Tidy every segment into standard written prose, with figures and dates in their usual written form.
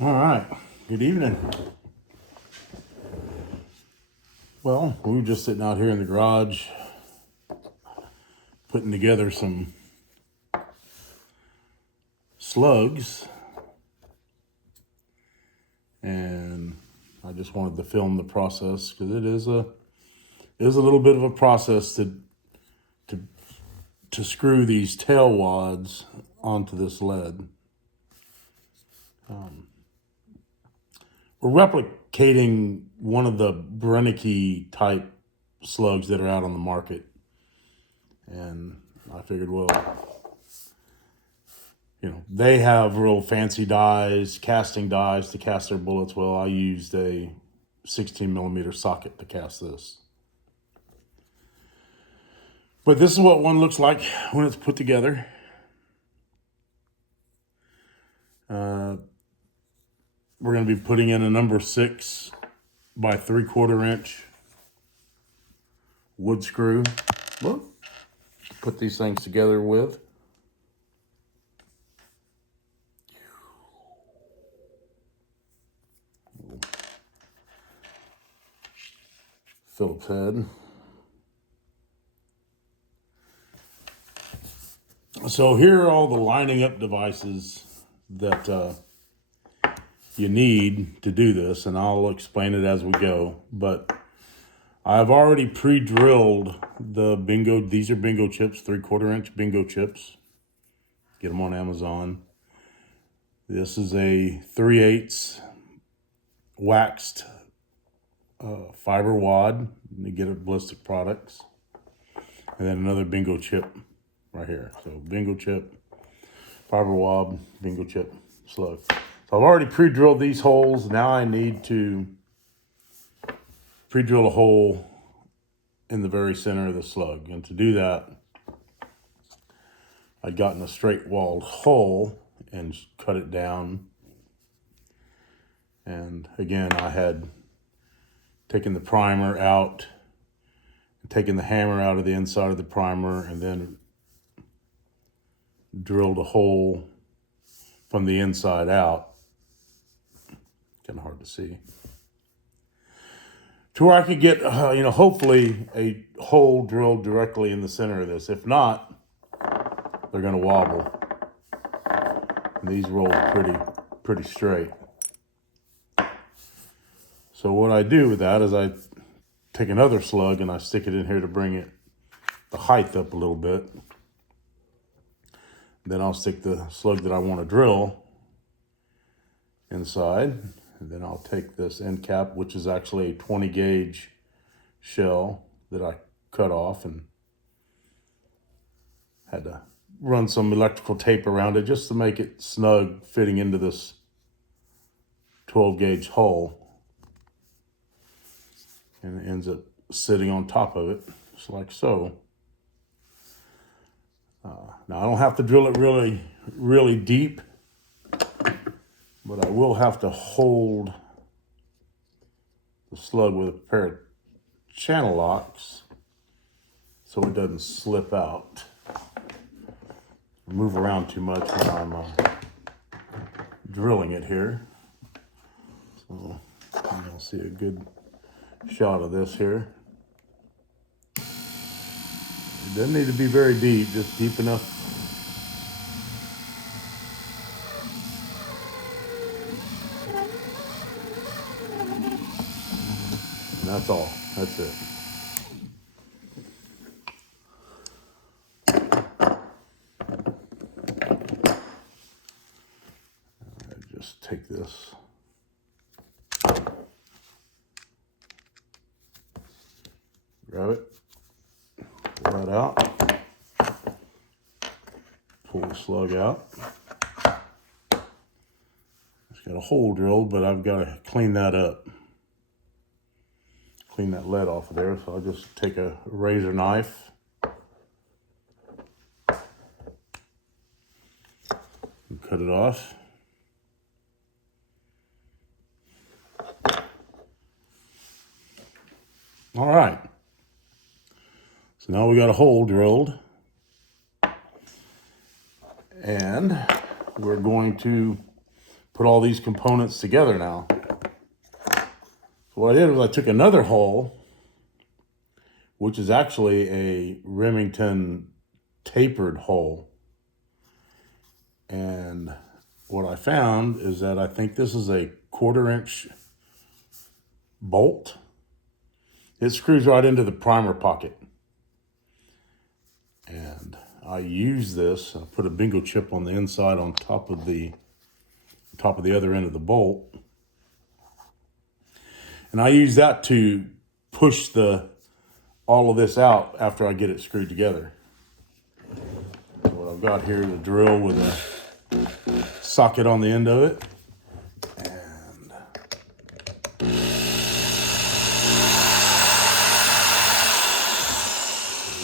All right, good evening. Well, we were just sitting out here in the garage putting together some slugs, and I just wanted to film the process because it is a little bit of a process to to screw these tail wads onto this lead. We're replicating one of the Brennicky type slugs that are out on the market, and I figured, well, they have real fancy dies, casting dies to cast their bullets. Well, I used a 16 millimeter socket to cast this. But this is what one looks like when it's put together. We're going to be putting in a number 6 by 3/4 inch wood screw. Well, put these things together with. Phillips head. So here are all the lining up devices that you need to do this, and I'll explain it as we go. But I've already pre-drilled the bingo. These are bingo chips, 3/4 inch bingo chips. Get them on Amazon. This is a 3/8 waxed fiber wad. You get at Ballistic Products. And then another bingo chip right here. So bingo chip, fiber wad, bingo chip, slug. So I've already pre-drilled these holes. Now I need to pre-drill a hole in the very center of the slug. And to do that, I'd gotten a straight walled hole and cut it down. And again, I had taken the primer out, taken the hammer out of the inside of the primer, and then drilled a hole from the inside out. Kind of hard to see. To where I could get, hopefully a hole drilled directly in the center of this. If not, they're going to wobble. And these roll pretty straight. So what I do with that is I take another slug and I stick it in here to bring the height up a little bit. Then I'll stick the slug that I want to drill inside. And then I'll take this end cap, which is actually a 20 gauge shell that I cut off and had to run some electrical tape around it just to make it snug fitting into this 12 gauge hole. And it ends up sitting on top of it, just like so. Now I don't have to drill it really deep, but I will have to hold the slug with a pair of channel locks so it doesn't slip out. Move around too much when I'm drilling it here. So you'll see a good shot of this here. It doesn't need to be very deep, just deep enough. And that's all. That's it. I just take this. Grab it. Pull that out. Pull the slug out. It's got a hole drilled, but I've got to clean that up. Clean that lead off of there. So I'll just take a razor knife and cut it off. All right. So now we got a hole drilled. And we're going to put all these components together now. So what I did was I took another hole, which is actually a Remington tapered hole. And what I found is that I think this is a 1/4 inch bolt. It screws right into the primer pocket. And I use this, I put a bingo chip on the inside on top of the other end of the bolt. And I use that to push all of this out after I get it screwed together. So what I've got here is a drill with a socket on the end of it. And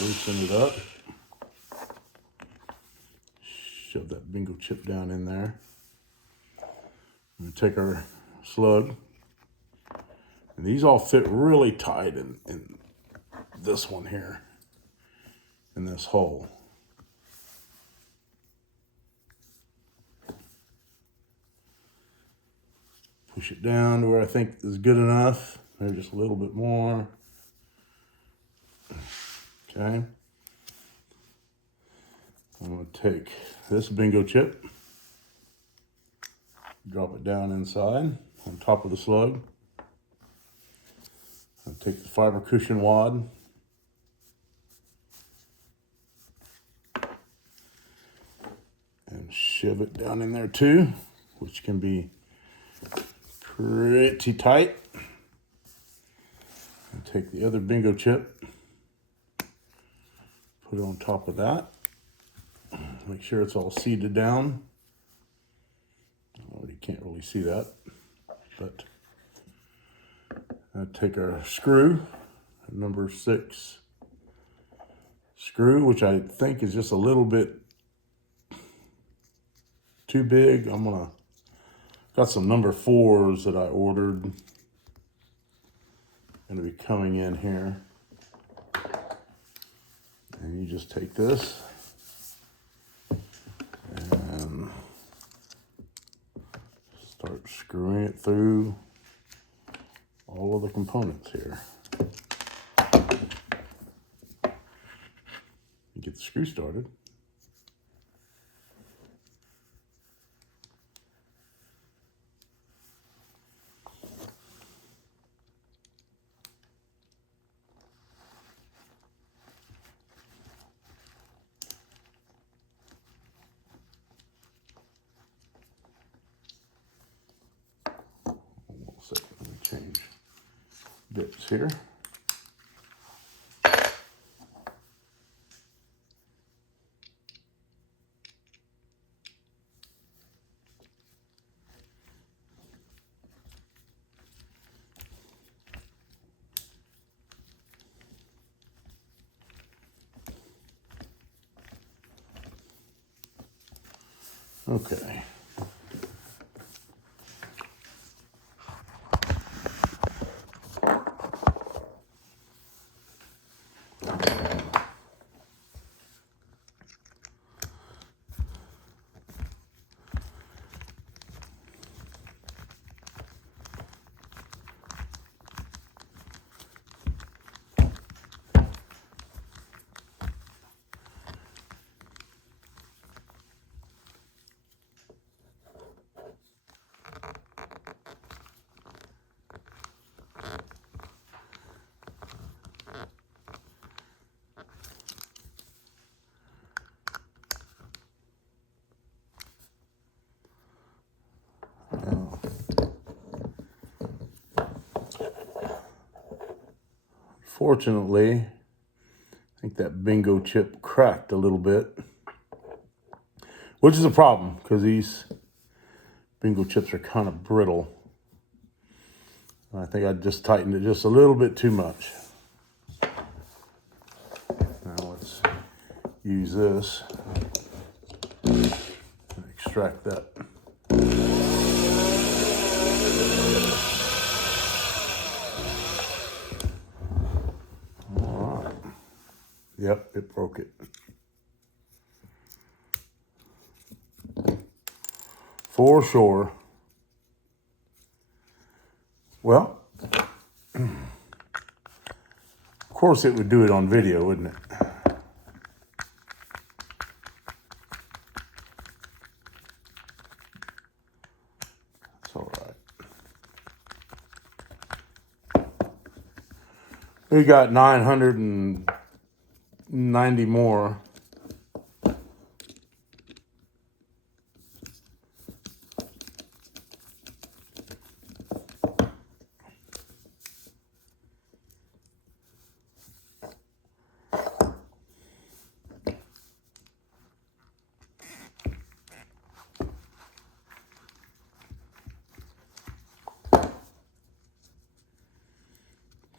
loosen it up. Shove that bingo chip down in there. And take our slug. And these all fit really tight in this one here, in this hole. Push it down to where I think is good enough. Maybe just a little bit more. Okay. I'm going to take this bingo chip, drop it down inside on top of the slug. I'll take the fiber cushion wad, and shove it down in there too, which can be pretty tight. And take the other bingo chip, put it on top of that. Make sure it's all seated down. Oh, you can't really see that, but take our screw, number 6 screw, which I think is just a little bit too big. Got some number 4s that I ordered. Gonna be coming in here. And you just take this and start screwing it through all of the components here. You get the screw started. One second, let me change bits here. Okay. Fortunately, I think that bingo chip cracked a little bit, which is a problem because these bingo chips are kind of brittle. I think I just tightened it just a little bit too much. Now let's use this and extract that. All right. Yep, it broke it. For sure. Well, of course it would do it on video, wouldn't it? It's all right. We got 990 more.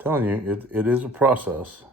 Telling you, it is a process.